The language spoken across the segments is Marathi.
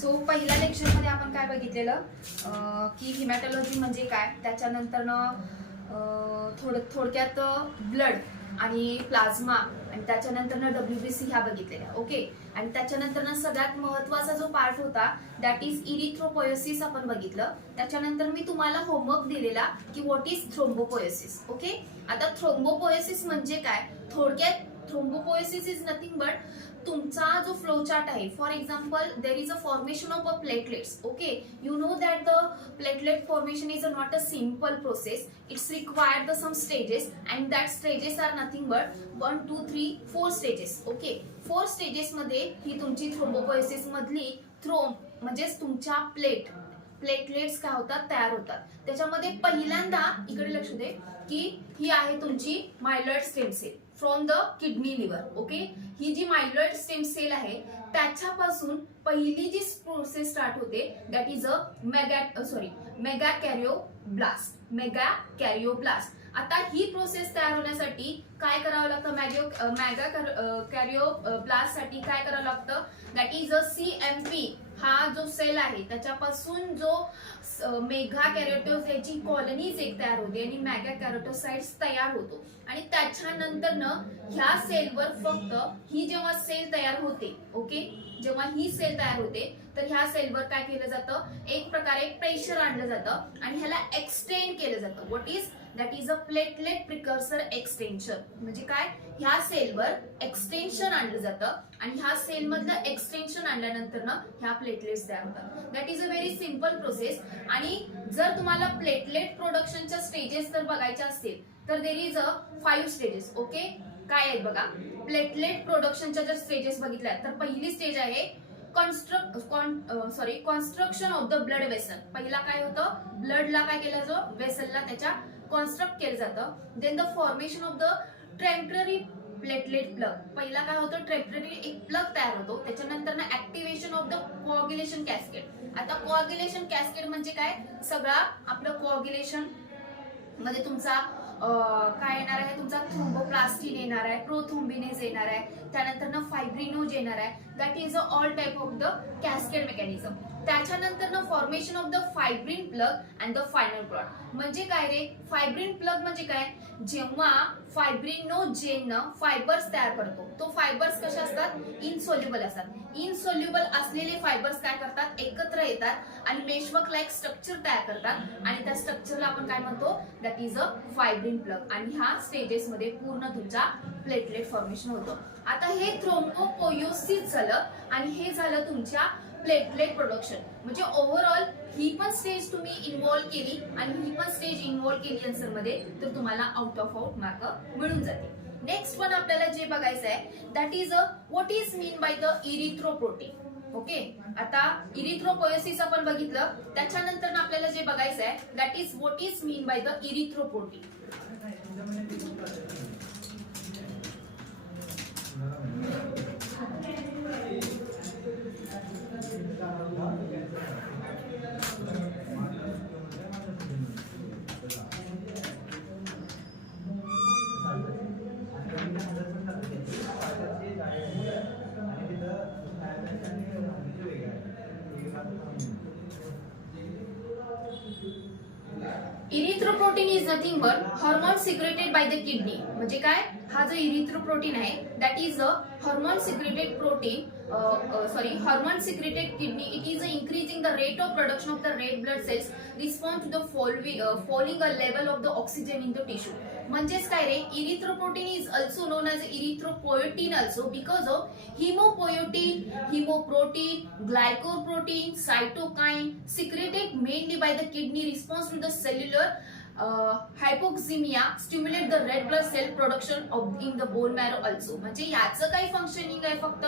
सो पहिल्या लेक्चरमध्ये आपण काय बघितलेलं की हिमॅटॉलॉजी म्हणजे काय, त्याच्यानंतर थोडक्यात ब्लड आणि प्लाझ्मा आणि त्याच्यानंतर WBC ह्या बघितलेल्या. ओके. आणि त्याच्यानंतर सगळ्यात महत्वाचा जो पार्ट होता दॅट इज इरिथ्रोपोएसिस आपण बघितलं. त्याच्यानंतर मी तुम्हाला होमवर्क दिलेला की व्हॉट इज थ्रोम्बोपोएसिस. ओके. आता थ्रोम्बोपोएसिस म्हणजे काय, थोडक्यात थ्रोम्बोपोएसिस इज नथिंग बट तुमचा जो फ्लो चार्ट आहे. For example there is a formation of a platelets. Okay. You know that the platelet formation is not a simple process. It's required the some stages and that stages are nothing but 1 2 3 4 stages. Okay. 4 stages मध्ये ही तुमची थ्रोम्बोपोएसिस मधली थ्रोम्ब म्हणजेच तुमच्या प्लेटलेट्स काय होतात, तयार होतात. त्याच्यामध्ये पहिल्यांदा इकडे लक्ष दे की ही आहे तुमची myeloid stem cell from the kidney liver. Okay. ही जी मायलॉइड स्टेम सेल आहे त्याच्यापासून पहिली जी प्रोसेस स्टार्ट होते दॅट इज अ मेगाकॅरिओब्लास्ट. आता ही प्रोसेस तयार होण्यासाठी काय करावं लागतं, मेगाकॅरिओब्लास्ट साठी काय करावं लागतं, दॅट इज अ CMP. हा जो सेल आहे त्याच्यापासून जो मेगाकॅरिओटोज याची कॉलनीज एक तयार होते आणि मेगाकॅरिओटोसाइट्स तयार होतो. आणि त्याच्यानंतर ह्या सेलवर फक्त ही जेव्हा सेल तयार होते, ओके, जेव्हा ही सेल तयार होते तर ह्या सेलवर काय केलं जातं, एक प्रकारे प्रेशर आणलं जातं आणि ह्याला एक्सटेंड केलं जातं. What is that is a platelet precursor extension. म्हणजे काय, ह्या सेलवर एक्सटेन्शन आणलं जातं आणि ह्या सेल मधलं एक्सटेन्शन आणल्यानंतर ह्या प्लेटलेट्स तयार होतात. That is a very simple process. आणि जर तुम्हाला प्लेटलेट प्रोडक्शनच्या स्टेजेस जर बघायच्या असतील तर देर इज अ 5 स्टेजेस. ओके. काय आहेत बघा, प्लेटलेट प्रोडक्शनच्या जर स्टेजेस बघितल्या तर पहिली स्टेज आहे construction of the blood vessel. पहिला काय होतं, ब्लडला काय केलं जातं, वेसलला त्याच्या कॉन्स्ट्रक्ट केलं जातं. Then the formation of the temporary platelet plug. पहिला काय होतं, टेम्पररी एक प्लग तयार होतो. त्याच्यानंतर activation of the coagulation cascade. आता कोआग्युलेशन कॅस्केड म्हणजे काय, सगळा आपलं कोआग्युलेशन मध्ये तुमचा काय येणार आहे, तुमचा थ्रोम्बोप्लास्टिन येणार आहे, प्रोथ्रोम्बिनेज येणार आहे, त्यानंतर फायब्रिनोज येणार आहे. That is all type of the cascade mechanism. त्याच्यानंतर formation of the fibrin plug and the final plot. म्हणजे काय रे, फायब्रिन प्लग म्हणजे काय, जेव्हा फायब्रिनोजेन फायबर्स तयार करतो. तो फायबर्स कशा असतात, इनसोल्युबल असतात. इनसोल्युबल असलेले फायबर्स काय करतात, एकत्र येतात आणि मेशवर्क लाईक स्ट्रक्चर तयार करतात आणि त्या स्ट्रक्चरला आपण काय म्हणतो, that is a fibrin plug. आणि ह्या स्टेजेस मध्ये पूर्ण तुमचा प्लेटलेट फॉर्मेशन होतो. आता हे थ्रोम्बोपोएसिस झालं आणि हे झालं तुमच्या प्लेटलेट प्रोडक्शन. म्हणजे ओव्हरऑल ही पण स्टेज तुम्ही इन्व्हॉल्व केली आणि ही पण स्टेज इन्व्हॉल्व केली आन्सर मध्ये तर तुम्हाला आउट ऑफ मार्क मिळून जाते. नेक्स्ट वन आपल्याला जे बघायचं आहे that is what is mean by the erythroprotein. Okay. आता इरिथ्रोपोएसिस आपण बघितलं, त्याच्यानंतर आपल्याला जे बघायचं आहे that is what is mean by the erythroprotein. Erythroprotein is nothing but hormone secreted by the kidney. म्हणजे काय, हा जो इरिथ्रोप्रोटीन आहे that is a hormone secreted protein, hormone secreted kidney. It is increasing the rate of production of the red blood cells respond to the falling a level of the oxygen in the tissue. म्हणजेच काय रे, erythroprotein is also known as erythropoietin also because of hemoprotein, glycoprotein, cytokine secreted mainly by the kidney response to the cellular hypoxemia stimulate the red blood cell production of in the bone marrow also. म्हणजे याचं काही फंक्शनिंग आहे फक्त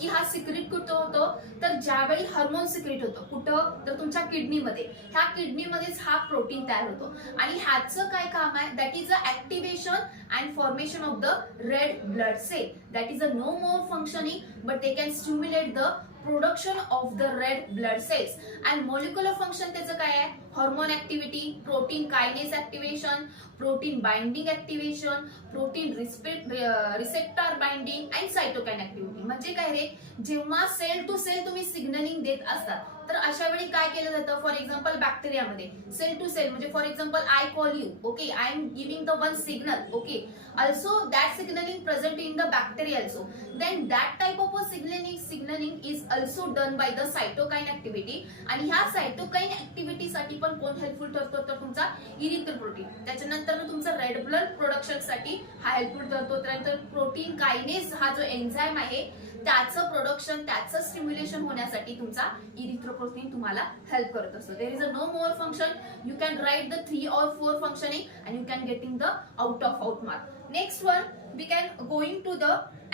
की हा सिक्रेट कुठं होतं, तर ज्यावेळी हार्मोन सिक्रेट होतं कुठं, तर तुमच्या किडनीमध्ये. ह्या किडनीमध्येच हा प्रोटीन तयार होतो आणि ह्याचं काय काम आहे, that is a activation and formation of the red blood cell. That is a no more functioning but they can stimulate the production of the red blood cells. And molecular function त्याचं काय आहे? Hormone activity, protein kinase activation, protein binding activation, protein receptor binding and cytokine activity. म्हणजे काय रे, जेव्हा सेल टू सेल तुम्ही सिग्नलिंग देत असतात तर अशा वेळी काय केलं जातं? For example बॅक्टेरियामध्ये sale to sale म्हणजे for example I call you, okay, I am giving the one signal, okay, also that signaling present in the bacteria also, then that type of a signaling is also done by the cytokine activity. आणि ह्या सायटोकाइन ऍक्टिव्हिटी साठी पण कोण हेल्पफुल ठरतो? तर तुमचा इरिथ्रोपोएटिन. त्याच्यानंतर तुमचा रेड ब्लड प्रोडक्शन साठी हा हेल्पफुल ठरतो. त्यानंतर प्रोटीन कायनेस हा जो एन्झाइम आहे त्याचं प्रोडक्शन, त्याचं स्टिम्युलेशन होण्यासाठी तुमचा इरिथ्रोपोएटिन तुम्हाला हेल्प करत असतो. There is a no more function. You can write the 3 or 4 functioning and you can getting the out of out mark. Next one we can going to the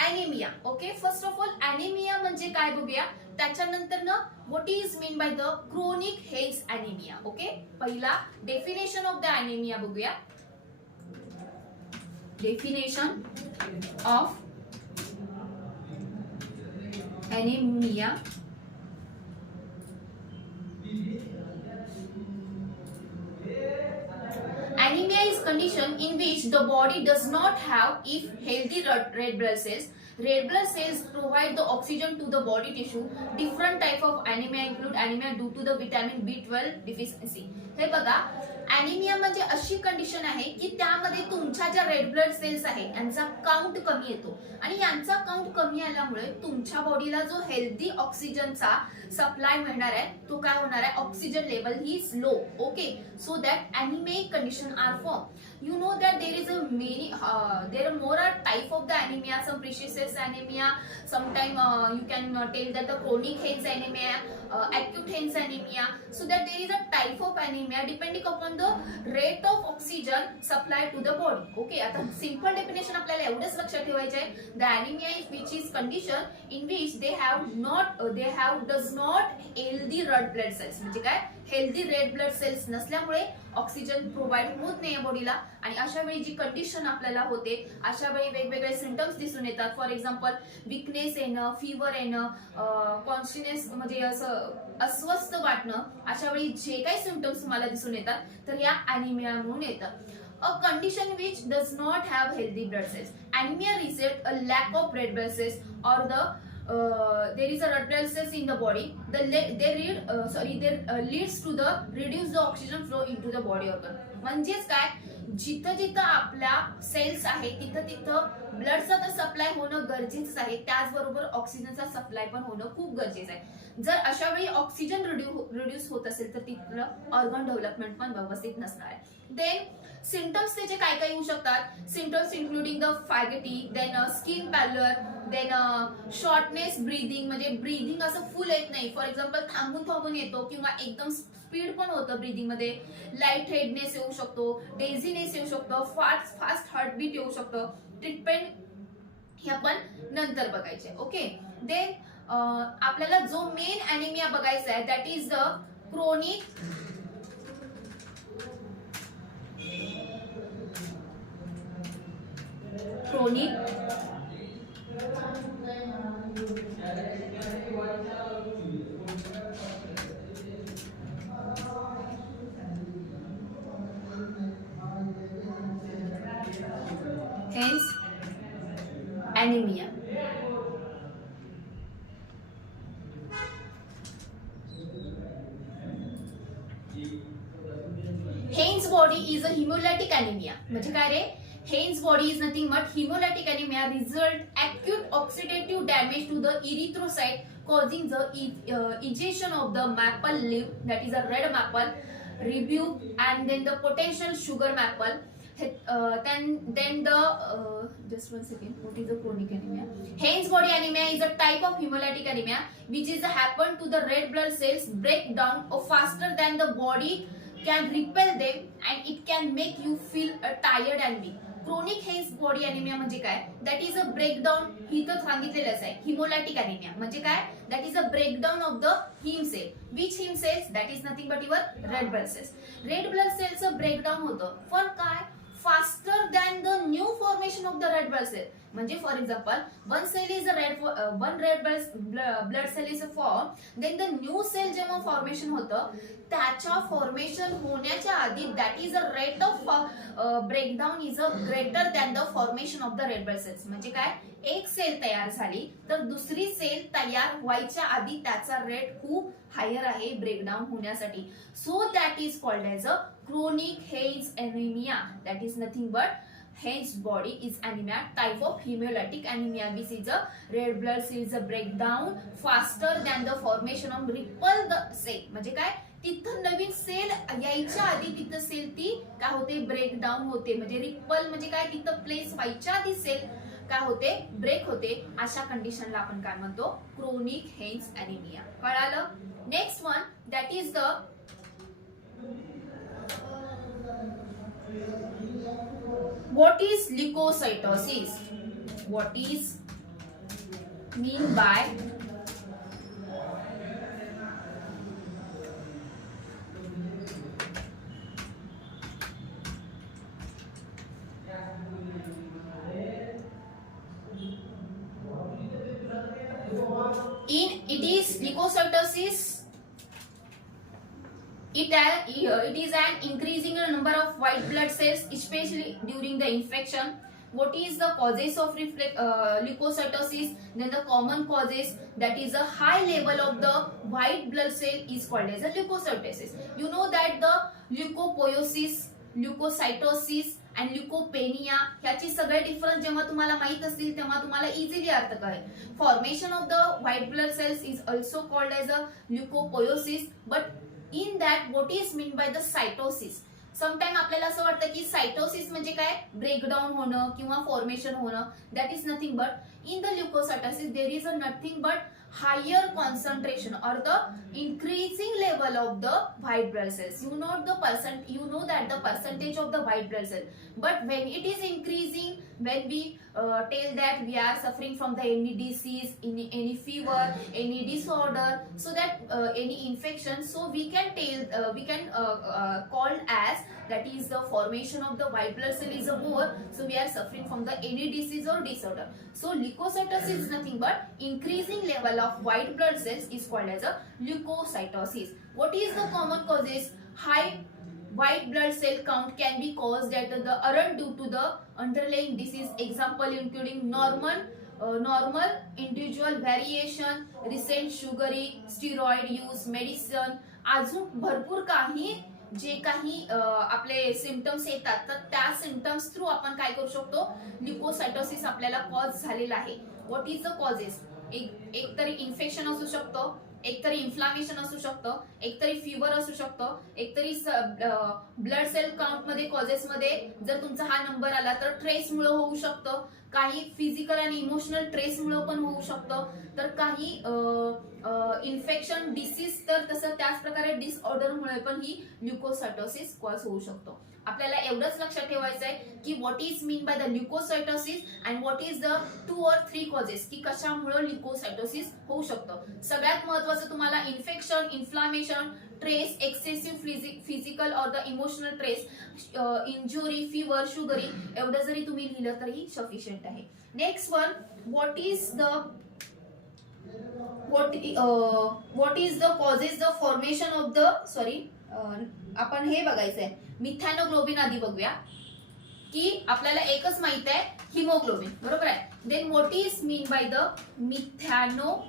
anemia. Okay, first of all anemia म्हणजे काय बघूया. त्याच्यानंतर ना what is mean by the chronic Heinz anemia. Okay, पहिला definition of the anemia बघूया. Definition of anemia. Anemia is condition in which the body does not have if healthy red blood cells. Red blood cells provide the oxygen to the body tissue. Different type of anemia include anemia due to the vitamin B12 deficiency. हे बघा, अॅनिमिया म्हणजे अशी कंडिशन आहे की त्यामध्ये तुमच्या ज्या रेड ब्लड सेल्स आहे यांचा काउंट कमी येतो आणि यांचा काउंट कमी आल्यामुळे तुमच्या बॉडीला जो हेल्दी ऑक्सिजनचा सप्लाय मिळणार आहे तो काय होणार आहे? ऑक्सिजन लेवल ही is low. Okay, so that anaemic condition are form. You know that there is a many there are more type of the anemia, some precocious anemia, sometime you can tell that the chronic Heinz anemia, acute Heinz anemia, so that there is a type of anemia depending upon the rate of oxygen supplied to the body. Okay, आता simple definition आपल्याला एवढंच लक्षात ठेवायचं आहे. The anemia is which is condition in which they have does not healthy red blood cells. म्हणजे काय? हेल्दी रेड ब्लड सेल्स नसल्यामुळे ऑक्सिजन प्रोव्हाइड होत नाही बॉडीला आणि अशा वेळी जी कंडिशन आपल्याला होते अशा वेळी वेगवेगळे सिम्पटम्स दिसून येतात. फॉर एक्झाम्पल विकनेस येणं, फीवर येणं, कॉन्शियस म्हणजे असं अस्वस्थ वाटणं, अशा वेळी जे काही सिम्पटम्स तुम्हाला दिसून येतात तर या अॅनिमिया म्हणून येतात. A condition which does not have healthy blood cells. Anemia results a lack of red blood cells or there is a red blood cells in the body. They leads to the reduce the oxygen flow into the body organ. म्हणजेच काय, जिथं जिथं आपल्या सेल्स आहे तिथं तिथं ब्लडचा तर सप्लाय होणं गरजेचंच आहे, त्याचबरोबर ऑक्सिजनचा सप्लाय पण होणं खूप गरजेचं आहे. जर अशा वेळी ऑक्सिजन रिड्यूस होत असेल तर तिथलं ऑर्गन डेव्हलपमेंट पण व्यवस्थित नसणार आहे. देन सिम्पटम्स त्याचे काय काय येऊ शकतात? सिम्पटम्स इन्क्लुडिंग द फॅगटी, then skin pallor, then shortness breathing म्हणजे ब्रीदिंग असं फुल येत नाही. फॉर एक्झाम्पल थांबून थांबून येतो किंवा एकदम स्पीड पण होतं ब्रीदिंग मध्ये. लाईट हेडनेस येऊ शकतो, डेझीनेस येऊ शकतो, फास्ट हार्टबीट येऊ शकतं. ट्रीटमेंट हे आपण नंतर बघायचे. ओके, देन आपल्याला जो मेन अॅनिमिया बघायचा आहे that is the chronic Heinz anemia. Heinz body is a hemolytic anemia. म्हणजे काय रे? Heinz body is nothing but hemolytic anemia result acute oxidative damage to the erythrocyte causing the egestion of the maple leaf, that is a red maple, rebuke and then the potential sugar maple. Then the just one second, what is the chronic anemia? Heinz body anemia is a type of hemolytic anemia which is happen to the red blood cells break down or faster than the body can repel them and it can make you feel tired and weak. Chronic hence body anaemia म्हणजे काय? दॅट इज अ ब्रेकडाऊन, इथं सांगितलेलंच आहे. हिमोलायटिक अॅनिमिया म्हणजे काय? That is a breakdown of the haem cell. Which haem cells? That is nothing but your red blood cells. Red blood सेलचं ब्रेकडाऊन होतं पण काय? Faster than the new formation of the red blood cell. म्हणजे for example one cell is a red one red blood cell is a form, then the new cell जेव्हा फॉर्मेशन होतं त्याच्या फॉर्मेशन होण्याच्या आधी that is a rate of breakdown is a greater than the formation of the red blood cells. म्हणजे काय, एक सेल तयार झाली तर दुसरी सेल तयार व्हायच्या आधी त्याचा रेट खूप हायर आहे ब्रेकडाऊन होण्यासाठी. So that is called as a chronic hedge anaemia. That is nothing but Hence body is anemia, type of hemolytic anemia, which is a red blood cells breakdown faster than the formation of repel the cell. म्हणजे काय, तिथं नवीन सेल यायच्या आधी तिथं सेल ती काय होते, ब्रेकडाऊन होते. म्हणजे रिपल म्हणजे काय, तिथं प्लेस व्हायच्या आधी सेल काय होते, ब्रेक होते. अशा कंडिशनला आपण काय म्हणतो, क्रोनिक हेन्स एनिमिया. कळालं. Next one that is the what is leukocytosis? What is mean by it is leukocytosis. It is an increasing number of white blood cells, especially during the infection. What is the causes of leukocytosis? Then the common causes, that is a high level of the white blood cell is called as a leukocytosis. You know that the leukopoiesis, leukocytosis and leukopenia ह्याची सगळे डिफरन्स जेव्हा तुम्हाला माहित असतील तेव्हा तुम्हाला इझिली अर्थ कळेल. Formation of the white blood cells is also called as a leukopoiesis, but in that what is mean by the cytosis? Sometime आपल्याला असं वाटतं की सायटोसिस म्हणजे काय, ब्रेकडाऊन होणं किंवा फॉर्मेशन होणं. That is nothing but in the leukocytosis there is a nothing but higher concentration or the increasing level of the white blood cells. You know that the percentage of the white blood cell, but when it is increasing, when we tell that we are suffering from the any disease, any fever, any disorder, so that any infection, so we can call as that is the formation of the white blood cell is more, so we are suffering from the any disease or disorder. So leukocytosis is nothing but increasing level of white blood cells is called as a leukocytosis. What is the common causes? High white blood cell count can be caused at the aren't due to the underlying disease. Example including normal individual variation, recent sugary, steroid use, medicine. अजून भरपूर काही जे काही आपले सिम्पटम्स येतात तर त्या सिम्पटम्स थ्रू आपण काय करू शकतो, ल्युकोसायटोसिस आपल्याला कॉज झालेला आहे. What is the causes? एक तरी इन्फेक्शन असू शकतो, एक तरी इन्फ्लामेशन असू शकतं, एक तरी फिवर असू शकतं, एक तरी ब्लड सेल काउंट मध्ये कॉजेस मध्ये जर तुमचा हा नंबर आला तर ट्रेस मुळे होऊ शकतं, काही फिजिकल आणि इमोशनल ट्रेस मुळे पण होऊ शकतं, तर काही इन्फेक्शन डिसीज तर तसं त्याच प्रकारे डिसऑर्डर मुळे पण ही ल्युकोसायटोसिस कॉज होऊ शकतो. आपल्याला एवढंच लक्षात ठेवायचं आहे की what is mean by the leukocytosis and what is the 2 or 3 causes की कशामुळे ल्युकोसायटोसिस होऊ शकतं. सगळ्यात महत्त्वाचं तुम्हाला infection, inflammation, stress, excessive physical or the emotional stress, injury, fever, surgery एवढं जरी तुम्ही लिहिलं तरी सफिशियंट आहे. Next one, what is the causes the formation of the आपण हे बघायचंय मिथॅनोग्लोबिन. आधी बघूया की आपल्याला एकच माहित आहे हिमोग्लोबिन, बरोबर आहे. Then what is mean by the methanoglobin?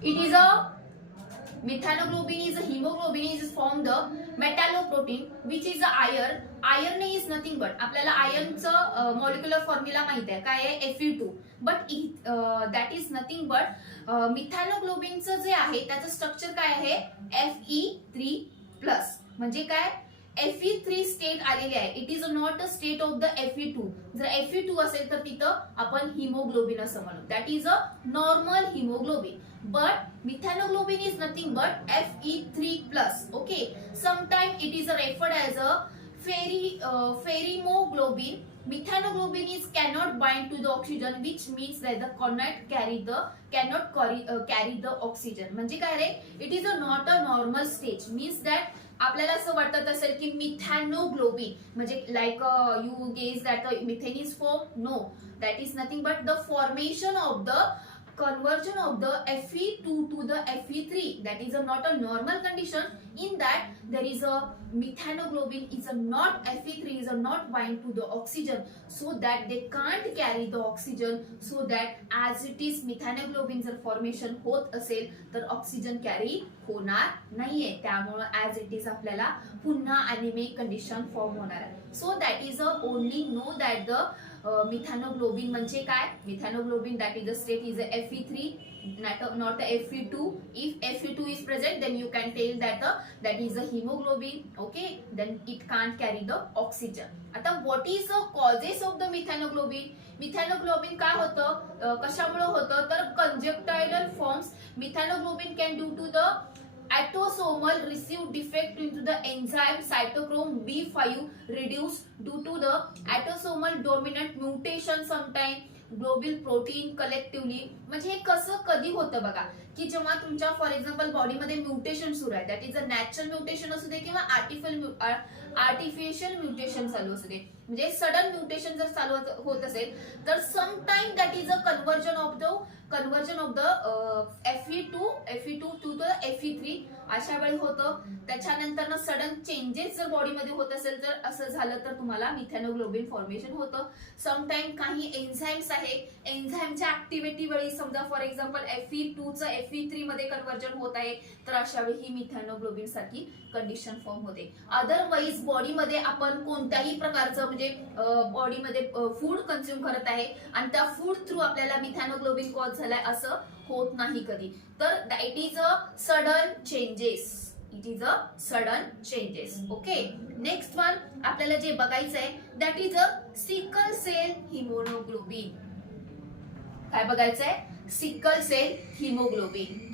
It is a methyloglobin is a hemoglobin is from the metalloprotein which is a iron. Iron is nothing but आपल्याला आयर्नचं मॉलिक्युलर फॉर्म्युला माहित आहे काय आहे, Fe2, but that is nothing but मिथॅलोग्लोबिनचं जे आहे त्याचं स्ट्रक्चर काय आहे, Fe3+. म्हणजे काय, Fe3 स्टेट आलेली आहे. It is not a state of the Fe2. जर Fe2 असेल तर तिथं आपण हिमोग्लोबिन असं म्हणू. That is a normal haemoglobin. But methanoglobin is nothing but Fe3+. Okay. Sometimes it is referred as a pheremoglobin, Methanoglobin is cannot bind to the oxygen, which means that the cannot carry the oxygen. म्हणजे काय रे, it is not a normal stage. Means that आपल्याला असं वाटत असेल की मिथॅनोग्लोबिन म्हणजे like you guess that methane is form. No, that is nothing but the formation of the conversion of the Fe2 to the Fe3. That is not a normal condition. In that there is a methanoglobin is a not Fe3 is a not bind to the oxygen, so that they can't carry the oxygen. So that as it is methanoglobin जर फॉर्मेशन होत असेल तर ऑक्सिजन कॅरी होणार नाहीये. त्यामुळे ऍज इट इज आपल्याला पुन्हा अॅनिमिक कंडिशन फॉर्म होणार आहे. So that is a only no that the methanoglobin म्हणजे काय. Methanoglobin that is the state is Fe3 not a Fe2. If Fe2 is present, then you can tell that that is a hemoglobin. Okay, then it can't carry the oxygen. आता what is the causes of the methanoglobin? Methanoglobin काय होतं, कशामुळे होतं तर congenital forms. Methanoglobin can due to the autosomal recessive defect into the enzyme cytochrome B5 reduced due to the autosomal dominant mutation sometime global protein collectively. म्हणजे हे कसं कधी होतं बघा की जेव्हा तुमच्या फॉर एक्झाम्पल बॉडीमध्ये म्युटेशन सुरू आहे, that is a natural mutation असू दे किंवा आर्टिफिशियल म्युटेशन चालू असू दे, म्हणजे सडन म्युटेशन जर चालू होत असेल तर some time that is a conversion of the Fe2 to the Fe3 अशा वेळी होतं. त्याच्यानंतर सडन चेंजेस जर बॉडीमध्ये होत असेल तर असं झालं तर तुम्हाला मिथॅनोग्लोबिन फॉर्मेशन होतं. समटाइम काही एन्झाईम्स आहे, एन्झाईमच्या ऍक्टिव्हिटी वेळी समजा फॉर एक्झाम्पल Fe2 चं Fe3 मध्ये कन्वर्जन होत आहे तर अशा वेळी ही मिथॅनोग्लोबिन सारखी कंडिशन फॉर्म होते. अदरवाईज बॉडीमध्ये आपण कोणत्याही प्रकारचं म्हणजे बॉडीमध्ये फूड कन्झ्युम करत आहे आणि त्या फूड थ्रू आपल्याला मिथॅनोग्लोबिन कॉज झालाय असं होत नाही कधी. तर it is a sudden changes. It is a sudden changes. Okay, next one आपल्याला जे बघायचं आहे that is a sickle cell haemoglobin. काय बघायचंय, सिकल सेल हिमोग्लोबिन.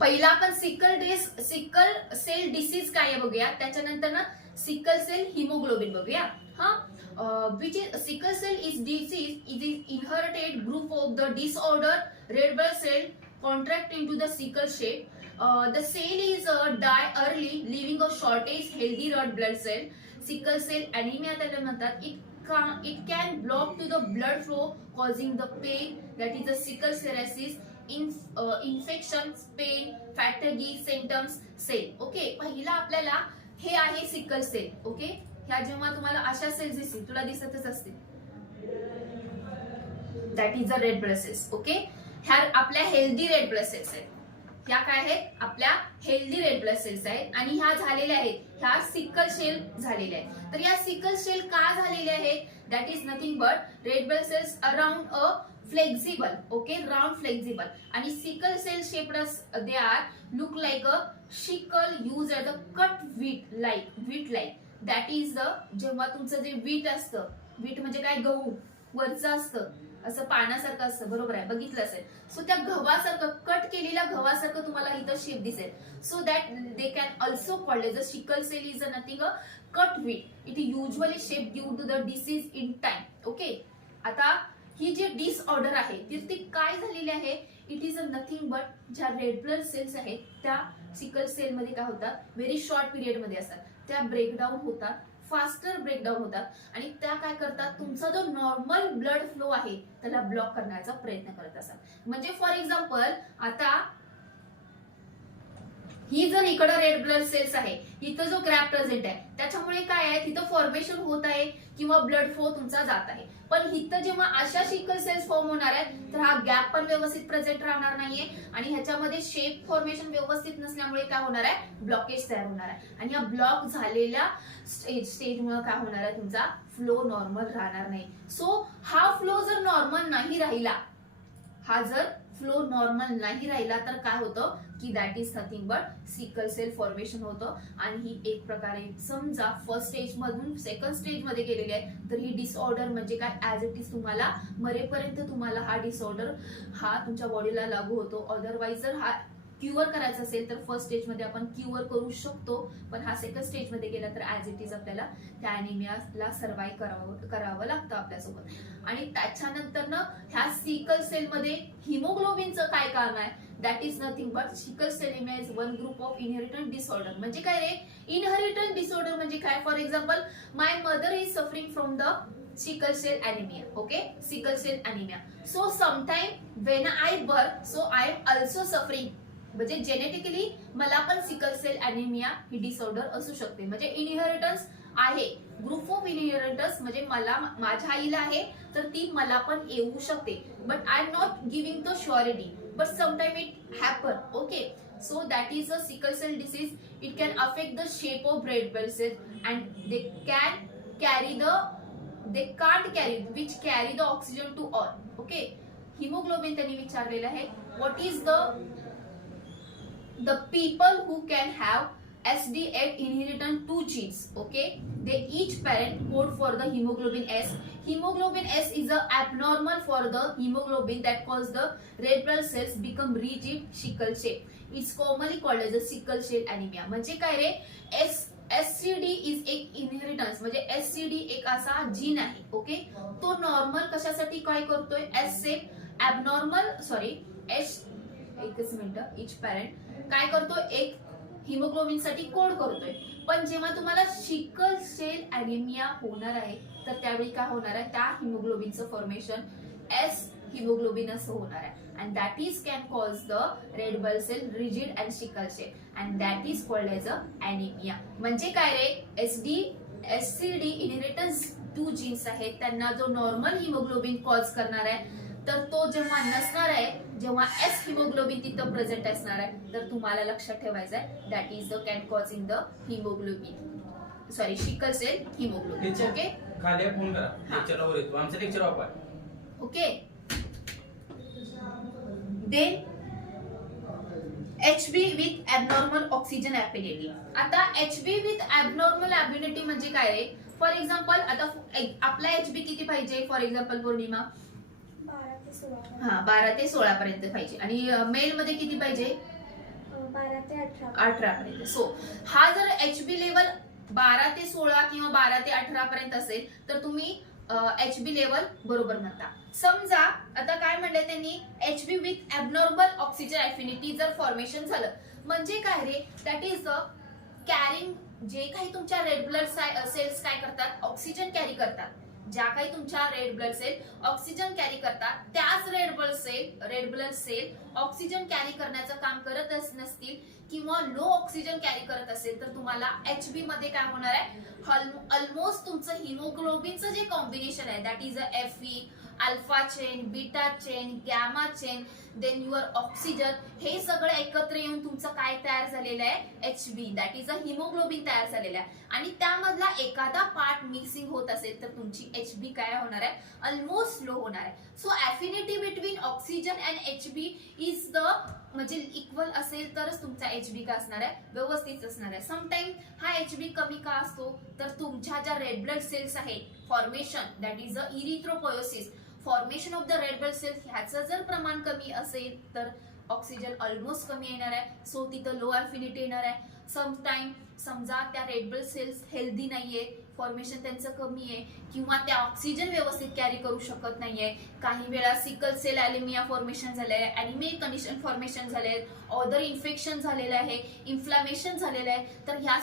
पहिला आपण सिकल सेल डिसीज काय बघूया, त्याच्यानंतर ना सिकल सेल हिमोग्लोबिन बघूया. which is sickle cell is disease. It is inherited group of the disorder. Red blood cell contract into the sickle shape. The cell is die early, leaving a shortage healthy red blood cell. Sickle cell anemia त्याला म्हणतात. It can block to the blood flow, causing the pain. That is the sickle cirrhosis. Infection, pain, fatigue symptoms cell. Okay, पहिला आपल्याला हे आहे सिकल सेल. ओके, ह्या जेव्हा तुम्हाला अशा सेल्स दिसतील तुला दिसतच असतील that is a red blood cells. Okay, ह्या आपल्या हेल्दी रेड ब्लड सेल्स आहेत. ह्या काय आहेत, आपल्या हेल्दी रेड ब्लड सेल्स आहेत आणि ह्या झालेल्या आहेत, ह्या सिकल सेल झालेल्या आहेत. तर या सिकल सेल का झालेल्या आहेत, that is nothing but red blood cells around a flexible. Okay, round flexible आणि sickle cell shaped they are look like a sickle use as a cut wheat like. That is the जेव्हा तुमचं जे व्हीट असतं, व्हीट म्हणजे काय, गहू वरचं असतं असं पाण्यासारखं असतं, बरोबर आहे, बघितलं असेल. सो त्या गव्हासारखं कट केलेल्या गव्हासारखं तुम्हाला इथं शेप दिसेल. So that they can also called as a sickle cell is a nothing a cut wheat. It usually shape due to the disease in time. Okay, आता ही जी डिसऑर्डर आहे ती काय झालेली आहे, it is a nothing but ज्या रेड ब्लड सेल्स आहेत त्या सिकल सेल मध्ये काय होतात, व्हेरी शॉर्ट पिरियड मध्ये असतात, त्या ब्रेकडाऊन होतात, फास्टर ब्रेकडाऊन होतात आणि त्या काय करतात, तुमचा जो नॉर्मल ब्लड फ्लो आहे त्याला ब्लॉक करण्याचा प्रयत्न करत असतात. म्हणजे फॉर एक्झाम्पल आता ही जर इकडे रेड ब्लड सेल्स आहे, इथं जो ग्रॅप प्रेझेंट आहे त्याच्यामुळे काय आहे, तिथं फॉर्मेशन होत आहे किंवा ब्लड फ्लो तुमचा जात आहे. पण इथं जेव्हा अशा सिकल सेल्स फॉर्म होणार आहेत तर हा गॅप पण व्यवस्थित प्रेझेंट राहणार नाहीये आणि ह्याच्यामध्ये शेप फॉर्मेशन व्यवस्थित नसल्यामुळे काय होणार आहे, ब्लॉकेज तयार होणार आहे आणि या ब्लॉक झालेल्या स्टेजमुळे काय होणार आहे, तुमचा फ्लो नॉर्मल राहणार नाही. सो हा फ्लो जर नॉर्मल नाही राहिला, हा जर फ्लो नॉर्मल नाही राहिला तर काय होतं की that is nothing but sickle cell formation होतं. आणि ही एक प्रकारे समजा फर्स्ट स्टेज मधून सेकंड स्टेज मध्ये गेलेली आहे तर ही डिसऑर्डर म्हणजे काय ऍज इट इज तुम्हाला मरेपर्यंत तुम्हाला हा डिसऑर्डर हा तुमच्या बॉडीला लागू होतो. अदरवाईज जर हा क्युअर करायचं असेल तर फर्स्ट स्टेज मध्ये आपण क्युअर करू शकतो, पण हा सेकंड स्टेज मध्ये गेला तर ऍज इट इज आपल्याला त्या अॅनिमियाला सर्व्हाइव्ह करावं लागतं आपल्यासोबत. आणि त्याच्यानंतर ना ह्या सिकल सेल मध्ये हिमोग्लोबिनचं काय काम आहे, that is nothing but sickle cell anaemia is one group of inheritant disorder. म्हणजे काय रे, इनहेरिटंट डिसऑर्डर म्हणजे काय, for example my mother is suffering from the sickle cell anemia. Okay, sickle cell anemia. So sometime when I birth, so I am also suffering. म्हणजे जेनेटिकली मला पण सिकल सेल अॅनिमिया ही डिसऑर्डर असू शकते. म्हणजे इनहेरिटन्स आहे, ग्रुप ऑफ इनहेरिटन्स म्हणजे मला माझ्या आईला आहे तर ती मला पण येऊ शकते. But I am not giving the श्युरिटी, but sometime it happen. Okay, so that is a sickle cell disease. It can affect the shape of red blood cells and they can't carry which carry the oxygen to all. Okay, hemoglobin त्यांनी विचारलेलं आहे, what is the people who can have SD8 inheritance 2 genes. Okay, they each parent code for the hemoglobin S. Hemoglobin S is a abnormal for the hemoglobin that cause the red blood cells become rigid sickle shape. It's commonly called as a sickle cell anemia. म्हणजे काय रे, SCD इज एक इनहेरिटन्स म्हणजे SCD एक असा जीन आहे. ओके, तो नॉर्मल कशासाठी काय करतोय, एकच मिनिट, इच पॅरेंट काय करतो, एक हिमोग्लोबिन साठी कोड करतोय. पण जेव्हा तुम्हाला सिकल सेल अॅनिमिया होणार आहे तर त्यावेळी काय होणार आहे, त्या हिमोग्लोबिनचं फॉर्मेशन एस हिमोग्लोबिन असं होणार आहे. and that is can cause the red blood cell rigid and sickle cell and that is called as a anemia. म्हणजे काय रे, SCD इनहेरिटन्स 2 जीन्स आहेत त्यांना जो नॉर्मल हिमोग्लोबिन कॉज करणार आहे तर तो जेव्हा नसणार आहे, जेव्हा एस हिमोग्लोबिन तिथं प्रेझेंट असणार आहे तर तुम्हाला लक्षात ठेवायचं आहे that is the can cause in the haemoglobin sickle cell haemoglobin. Okay, खाली फोन करा लेक्चरवर येतो, आमचं लेक्चर वापर. Okay, then HB with abnormal oxygen affinity. आता HB विथ ॲबनॉर्मल ॲफिनिटी म्हणजे काय रे, फॉर एक्झाम्पल आता आपला HB किती पाहिजे, फॉर एक्झाम्पल पौर्णिमा 12 ते 16 पर्यंत पाहिजे आणि मेल मध्ये किती पाहिजे, 12 ते 18 पर्यंत. सो हा जर HB लेवल 12 ते 16 किंवा 12 ते 18 पर्यंत असेल तर तुम्ही HB लेवल बरोबर म्हणता. समजा आता काय म्हणलंय त्यांनी, HB विथ ॲबनॉर्मल ऑक्सिजन ॲफिनिटी जर फॉर्मेशन झालं म्हणजे काय रे, दॅट इज द कॅरिंग, जे काही तुमच्या रेड ब्लड सेल्स काय करतात, ऑक्सिजन कॅरी करतात. ज्या काही तुमच्या red blood cell oxygen carry करतात त्याच red blood cell oxygen carry करण्याचं काम करत नसतील किंवा लो ऑक्सिजन कॅरी करत असेल तर तुम्हाला HB मध्ये काय होणार आहे, ऑलमोस्ट तुमचं हिमोग्लोबिनचं जे कॉम्बिनेशन आहे that is a Fe, alpha chain, beta chain, gamma chain, then your oxygen, हे सगळं एकत्र येऊन तुमचं काय तयार झालेलं आहे, HB that is a haemoglobin तयार झालेलं आहे. आणि त्यामधला एखादा पार्ट मिक्सिंग होत असेल तर तुमची HB काय होणार आहे, ऑलमोस्ट लो होणार आहे. So affinity between oxygen and HB is the म्हणजे इक्वल असेल तरच तुमचा HB का असणार आहे, व्यवस्थित असणार आहे. समटाइम हा HB कमी का असतो तर तुमच्या ज्या रेड ब्लड सेल्स आहेत formation that is a erythropoiesis, formation of the red blood cells ह्याचं जर प्रमाण कमी असेल तर ऑक्सिजन ऑलमोस्ट कमी येणार आहे. सो तिथं लो ॲफिनिटी येणार आहे. समटाइम समजा त्या रेड ब्लड सेल्स हेल्दी नाहीये, फॉर्मेशन त्यांचं कमी आहे किंवा त्या ऑक्सिजन व्यवस्थित कॅरी करू शकत नाहीये, काही वेळा सिकल सेल ॲनिमिया फॉर्मेशन झालंय, ॲनिमिक कंडिशन फॉर्मेशन झाले, ऑदर इन्फेक्शन झालेलं आहे, इन्फ्लामेशन झालेलं आहे, तर ह्या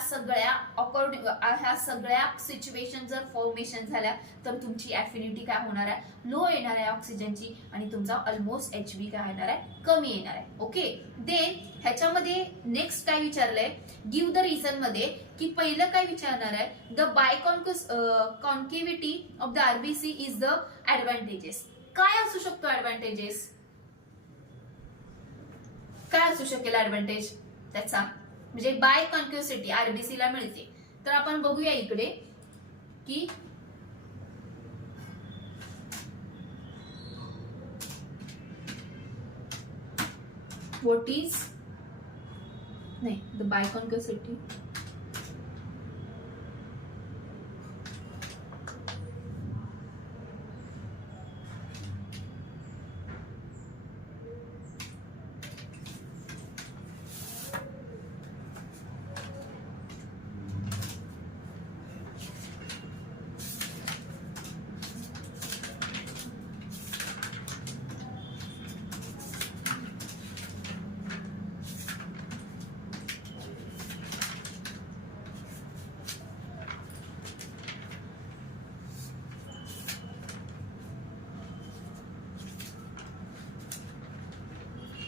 सगळ्या सिच्युएशन जर फॉर्मेशन झाल्या तर तुमची ॲफिनिटी काय होणार आहे, लो येणार आहे ऑक्सिजनची आणि तुमचा ऑलमोस्ट HB काय होणार आहे, कमी येणार आहे. ओके, देन ह्याच्यामध्ये नेक्स्ट काय विचारलंय, गिव्ह द रिझन मध्ये की पहिलं काय विचारणार आहे, the biconcavity of the RBC is the advantages. काय असू शकतो ऍडव्हान्टेजेस, काय असू शकेल ऍडव्हान्टेज त्याचा, म्हणजे बाय कॉन्क्युसिटी RBC ला मिळते. तर आपण बघूया इकडे की व्हॉट इज नाही the biconcavity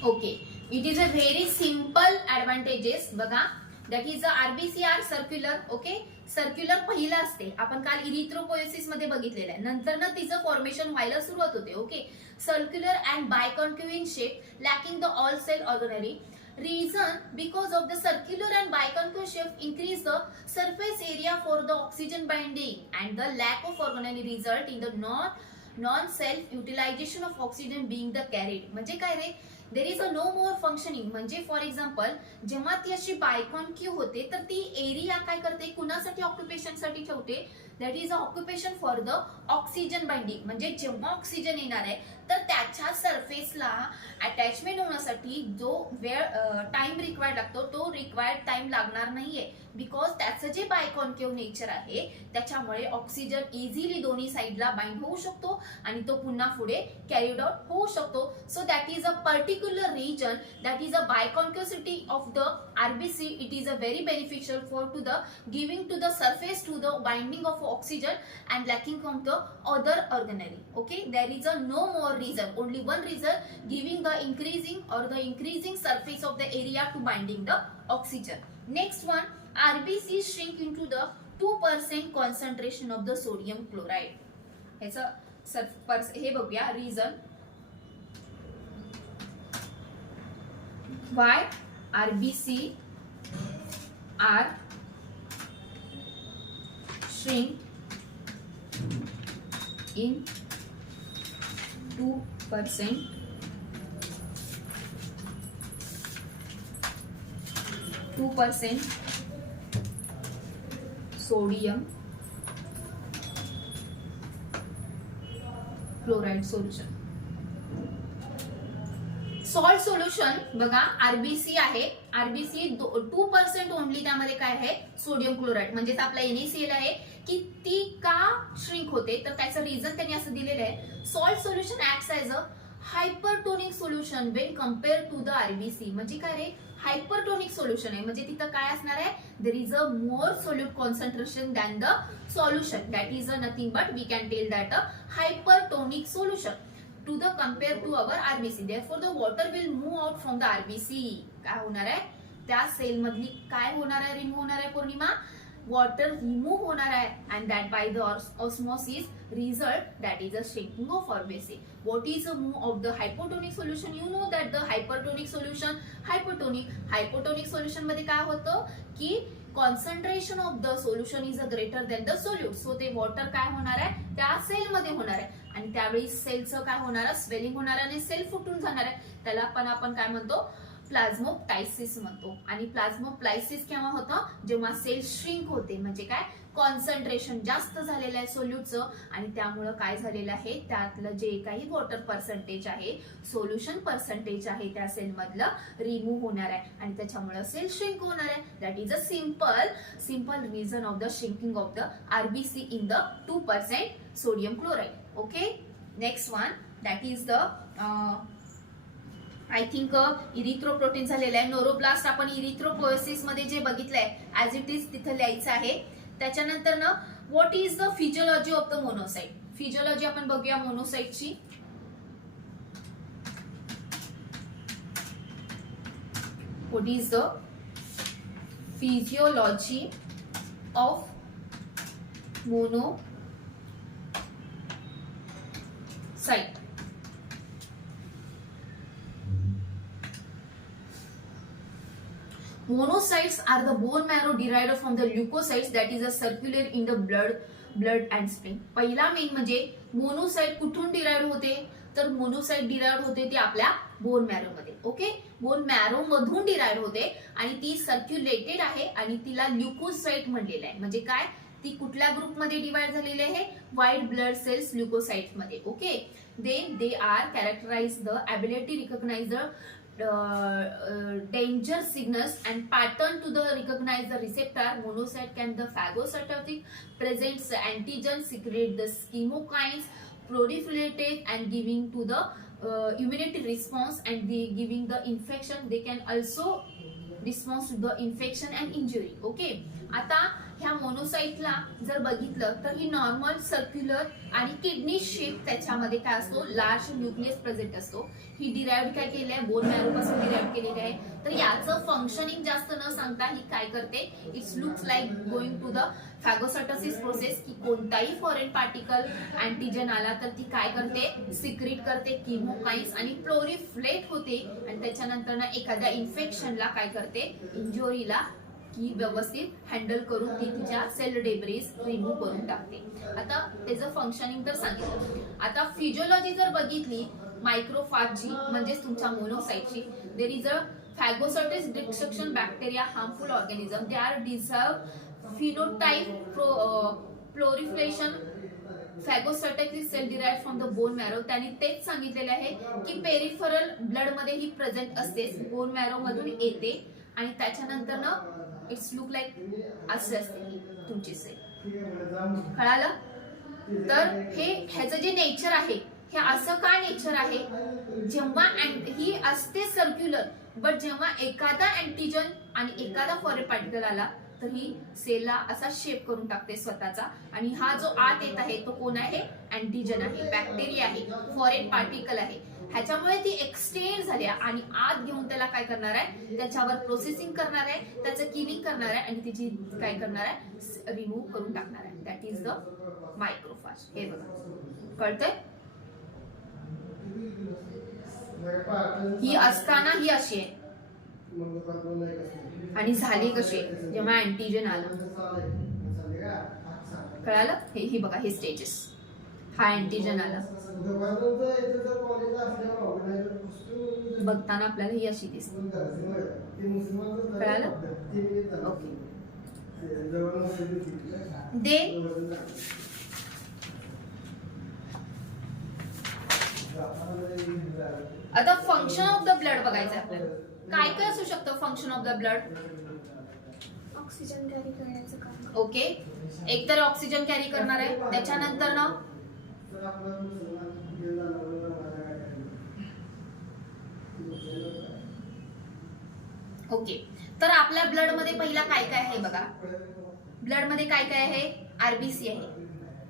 okay it is a very simple advantages बघा that is RBC are circular okay circular पहिला असते आपण काल इरिथ्रोपोएसिस मध्ये बघितलेलं आहे नंतर ना तिचं फॉर्मेशन व्हायला सुरुवात होते okay circular and biconcave in shape lacking the all cell organelles reason because of the circular and biconcave shape increase the surface area for the oxygen binding and the lack of organelle result in the non self utilization of oxygen being the carried म्हणजे काय रे there is a no more functioning म्हणजे फॉर एक्झाम्पल जेव्हा ती अशी बायकॉन्केव्ह होते तर ती एरिया काय करते कुणासाठी ऑक्युपेशन साठी ठेवते that is a occupation for the oxygen binding म्हणजे जेव्हा ऑक्सिजन येणार आहे तर त्याच्या सरफेसला अटॅचमेंट होण्यासाठी जो वेळ टाइम रिक्वायर्ड लागतो तो रिक्वायर्ड टाइम लागणार नाहीये बिकॉज त्याचं जे बायकॉन्केव्ह नेचर आहे त्याच्यामुळे ऑक्सिजन इझिली दोन्ही साइडला बाइंड होऊ शकतो आणि तो पुन्हा पुढे कॅरीड आउट होऊ शकतो so that is a particular region that is a biconcavity of the RBC it is a very beneficial for to the giving to the surface to the binding of oxygen and lacking from the other organelle okay there is a no more reason only one reason giving the increasing surface of the area to binding the oxygen next one rbc shrink into the 2% concentration of the sodium chloride ह्याचं हे बघूया reason why rbc are shrink in 2% sodium chloride solution salt solution बघा आरबीसी आहे आरबीसी 2% ओनली त्यामध्ये काय आहे सोडियम क्लोराईड म्हणजेच आपला NaCl आहे की ती का श्रिंक होते तर त्याचं रिझन त्यांनी असं दिलेलं आहे salt solution acts as a hypertonic solution when compare to the RBC म्हणजे काय रे हायपरटोनिक सोल्युशन आहे म्हणजे तिथं काय असणार आहे there is a more solute concentration than the solution that is a nothing but we can tell that a hypertonic solution to the compare to our RBC therefore the water will move out from the RBC काय होणार आहे त्या सेल मधली काय होणार आहे रिमूव्ह होणार आहे पौर्णिमा वॉटर रिमूव्ह होणार आहे and that by the osmosis result that is a shrinking of RBC what is the move of the hypotonic solution you know that the hypertonic solution hypotonic solution मध्ये काय होतं की concentration of the solution is a greater than the solute so ते वॉटर काय होणार आहे त्या सेल मध्ये होणार आहे आणि त्यावेळी सेलचं काय होणार आहे स्वेलिंग होणार आहे आणि सेल फुटून जाणार आहे त्याला पण आपण काय म्हणतो प्लाझ्मोप्टायसिस म्हणतो आणि प्लाझ्मोप्टायसिस केव्हा होतं जेव्हा सेल श्रिंक होते म्हणजे काय कॉन्सन्ट्रेशन जास्त झालेलं आहे सोल्यूटचं आणि त्यामुळं काय झालेलं आहे त्यातलं जे काही वॉटर पर्सेंटेज आहे सोल्युशन पर्सेंटेज आहे त्या सेल मधलं रिमूव्ह होणार आहे आणि त्याच्यामुळे सेल श्रिंक होणार आहे that is a simple reason of the shrinking of the RBC in the 2% sodium chloride okay next one that is the I think erythroprotein झालेलं आहे नोरोब्लास्ट आपण इरिथ्रोपोएसिस मध्ये जे बघितलंय ऍज इट इज तिथं लिहायचं आहे त्याच्यानंतर ना what is the physiology of the monocyte physiology आपण बघूया मोनोसाइटची what is the physiology of monocyte Monocytes are the bone marrow derived from the leukocytes that is a circular in the blood and spleen. पहिला मेन म्हणजे मोनोसाइट कुठून डिराइव्ह होते तर मोनोसाइट डिराइव्ह होते ती आपल्या बोन मॅरो मध्ये. ओके, बोन मॅरो मधून डिराइव्ह होते आणि ती सर्क्युलेटेड आहे आणि तिला ल्युकोसाइट म्हणलेलं आहे. म्हणजे काय, ती कुठल्या ग्रुपमध्ये डिवाइड झालेली आहे, व्हाईट ब्लड सेल्स ल्युकोसाइट्स मध्ये. Okay, they are characterize the ability recognize the danger signals and pattern to the recognize the receptor. Monocyte can the phagocytotic presents the antigen, secrete the chemokines, proliferate and giving to the immunity response and they giving the infection. They can also response to the infection and injury. Okay, आता ह्या मोनोसाइटला जर बघितलं तर ही नॉर्मल सर्क्युलर आणि किडनी शेप त्याच्यामध्ये काय असतो, लार्ज न्यूक्लियस प्रेझेंट असतो. ही डिराइव्ह काय केली आहे, बोन मॅरो पासून डिराइव्ह केलेली आहे. तर याचं फंक्शनिंग जास्त न सांगता ही काय करते, it's looks like going to the phagocytosis process, की कोणताही फॉरेन पार्टिकल अँटीजन आला तर ती काय करते, सिक्रीट करते किमोकाइन्स आणि प्रोलिफरेट होते आणि त्याच्यानंतर ना एखाद्या इन्फेक्शनला काय करते, इंजुरीला की व्यवस्थित हँडल करून ती तिच्या सेल डेब्रिज रिमूव्ह करून टाकते. आता त्याचं फंक्शनिंग तर सांगितलं. आता फिजिओलॉजी जर बघितली मायक्रोफाजी म्हणजेच तुमच्या मोनोसाइटची, there is a phagocytosis destruction bacteria harmful organism. They are deserve phenotype proliferation phagocytic cell derive from the bone marrow. त्यांनी तेच सांगितलेले आहे की पेरिफरल ब्लड मध्ये ही प्रेझेंट असते, बोन मॅरो मधून येते आणि त्याच्यानंतर ना इट्स लुक लाईक असे असते तुमची सेल. कळालं? तर हे ह्याचं जे नेचर आहे, हे असं काय नेचर आहे, जेव्हा ही असते सर्क्युलर, बट जेव्हा एखादा अँटीजन आणि एखादा फॉरेन पार्टिकल आला तर ही सेलला असा शेप करून टाकते स्वतःचा. आणि हा जो आत येत आहे तो कोण आहे, अँटीजन आहे, बॅक्टेरिया आहे, फॉरेन पार्टिकल आहे. ह्याच्यामुळे ती एक्सटेंड झाली आणि आत घेऊन त्याला काय करणार आहे, त्याच्यावर प्रोसेसिंग करणार आहे, त्याचं किलिंग करणार आहे आणि तिची काय करणार आहे, रिमूव्ह करून टाकणार आहे. That is the microphage. हे बघा, कळतंय? ही असताना ही अशी आहे आणि झाली कशी जेव्हा अँटीजन आला. कळालं? हे बघा, हे स्टेजेस. हा अँटीजन आला, बघताना आपल्याला ही अशी दिसते. कळालं? ओके. आता फंक्शन ऑफ द ब्लड बघायचं आपल्याला. काय काय असू शकतं function of the blood? Oxygen carry करण्याचं काम. ओके, एक तर ऑक्सिजन कॅरी करणार आहे, त्याच्यानंतर ना ओके. तर आपल्या ब्लड मध्ये पहिला काय काय आहे बघा. ब्लड मध्ये काय काय आहे, आरबीसी आहे,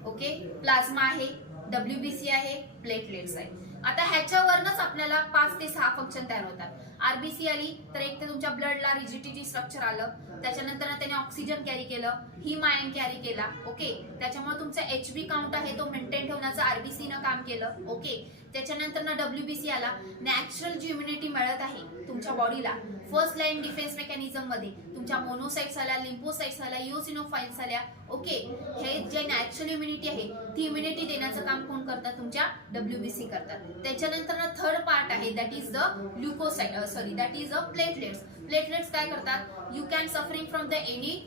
ओके, प्लाझ्मा आहे, डब्ल्यूबीसी आहे, प्लेटलेट्स आहे. आता ह्याच्यावरच आपल्याला 5 ते 6 फंक्शन तयार होतात. आरबीसी आली तर एक तर तुमच्या ब्लडला रिजिडिटी स्ट्रक्चर आलं, त्याच्यानंतर त्याने ऑक्सिजन कॅरी केलं, हिमायन कॅरी केला, ओके. त्याच्यामुळे तुमचा एचबी काउंट आहे तो मेंटेन ठेवण्याचं आरबीसी न काम केलं, ओके. त्याच्यानंतर ना डब्ल्यूबीसी आला, नॅचरल जी इम्युनिटी मिळत आहे तुमच्या बॉडीला फर्स्ट लाईन डिफेन्स मेकॅनिझम मध्ये. तुमच्या मोनोसाइट्स आल्या, लिम्फोसाइट्स आल्या, इओसिनोफाइल्स आल्या, ओके. हे जे नॅचरल इम्युनिटी आहे ती इम्युनिटी देण्याचं काम कोण करतात, तुमच्या डब्ल्यूबीसी करतात. त्याच्यानंतर ना थर्ड पार्ट आहे, that is the leukocyte, that is the platelets. Platelets काय करतात, you can suffering from the any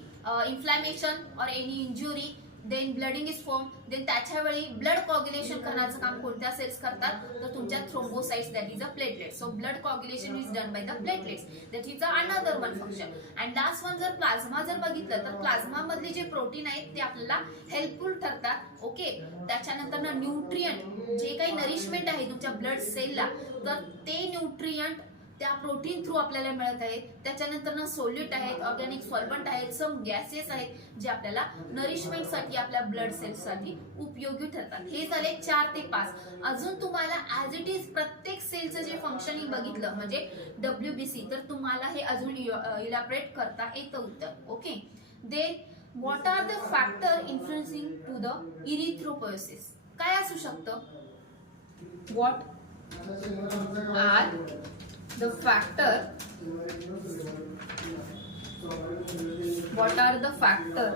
inflammation or any injury, then bleeding is form, then त्याच्या वेळी ब्लड कॉग्युलेशन करण्याचं काम कोणत्या सेल्स करतात, तर तुमच्या thrombocytes, that is a platelet. So blood coagulation is done by the platelets, that is another one function. And last one जर प्लाझ्मा जर बघितलं तर प्लाझ्मा मधले जे प्रोटीन आहेत ते आपल्याला हेल्पफुल ठरतात, ओके. त्याच्यानंतर ना न्यूट्रियंट, जे काही नरिशमेंट आहे तुमच्या ब्लड सेलला, तर ते न्यूट्रियंट त्या प्रोटीन थ्रू आपल्याला मिळत आहेत. त्याच्यानंतर ना सोल्यूट आहेत, ऑर्गॅनिक सॉल्वंट आहेत, सम गॅसेस आहेत जे आपल्याला नरिशमेंटसाठी आपल्या ब्लड सेल्ससाठी उपयोगी ठरतात. हे झाले 4 ते 5. अजून तुम्हाला ऍज इट इज प्रत्येक सेलचं जे फंक्शनिंग बघितलं म्हणजे डब्ल्यूबीसी, तर तुम्हाला हे अजून इलॅबरेट करता येतं उत्तर, okay. Then what are the factor influencing to the erythropoiesis? काय असू शकतं? What are the factor, what are the factor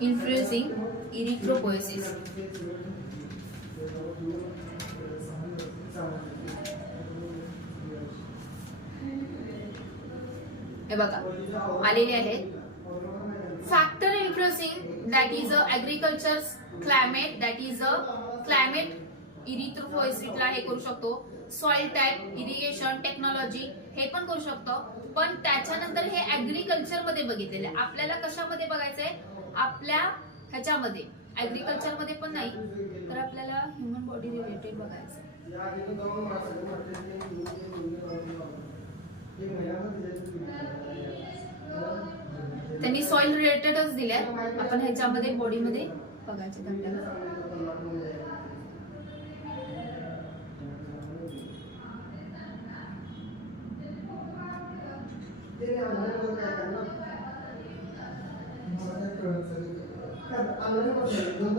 Influencing erythropoiesis. हे बघा आलेले आहेत. Factor influencing that is a agriculture climate, that is a climate इरिथ्रोपोएसिसला हे करू शकतो. सॉइल टाइप, इरिगेशन, टेक्नॉलॉजी हे पण करू शकतो. पण त्याच्यानंतर हे ऍग्रिकल्चर मध्ये बघितलेलं आहे. आपल्याला कशामध्ये बघायचंय? आपल्या ह्याच्यामध्ये ऍग्रिकल्चर मध्ये पण नाही तर आपल्याला ह्युमन बॉडी रिलेटेड बघायचं. त्यांनी सॉइल रिलेटेडच दिल्या. आपण ह्याच्यामध्ये बॉडीमध्ये बघायचं आपल्याला.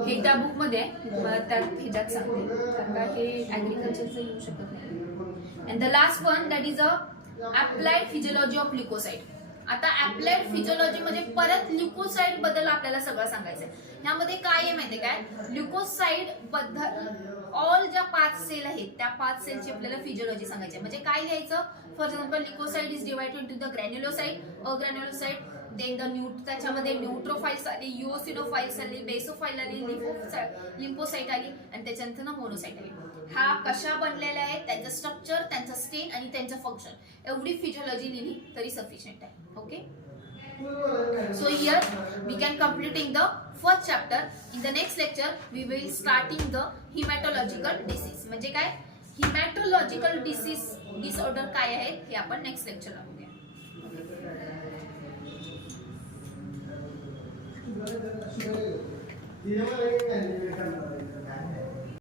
हे त्या बुक मध्ये तुम्हाला त्या ह्याच्यात सांगते कारण का हे ऍग्रिकल्चरचं येऊ शकत नाही. And the last one that is a applied physiology of leukocyte. आता अप्लाइड फिजिओलॉजी म्हणजे परत ल्युकोसाइड बद्दल आपल्याला सगळं सांगायचंय. ह्यामध्ये काय आहे माहितीये काय? ल्युकोसाइड बद्दल ऑल ज्या 5 सेल आहेत त्या 5 सेलची आपल्याला फिजिओलॉजी सांगायची आहे. म्हणजे काय लिहायचं? For example leukocyte is divided into the granulocyte, agranulocyte, then the त्याच्यामध्ये न्यूट्रोफाइल्स आली, युओसिनोफाइल्स आली, बेसोफाइल आली, लिम्फोसाइट आली आणि त्याच्यानंतर मोनोसाइट आली. हा कशा बनलेल्या आहेत, त्यांचं स्ट्रक्चर, त्यांचं स्टेन आणि त्यांचं फंक्शन एवढी फिजिओलॉजी लिहिली तरी सफिशियंट आहे. Okay, so here we can completing the first chapter. In the next lecture we will starting the hematological disease. म्हणजे काय? hematological disease disorder काय आहेत हे आपण नेक्स्ट लेक्चरला बघूया. Tidak boleh kan?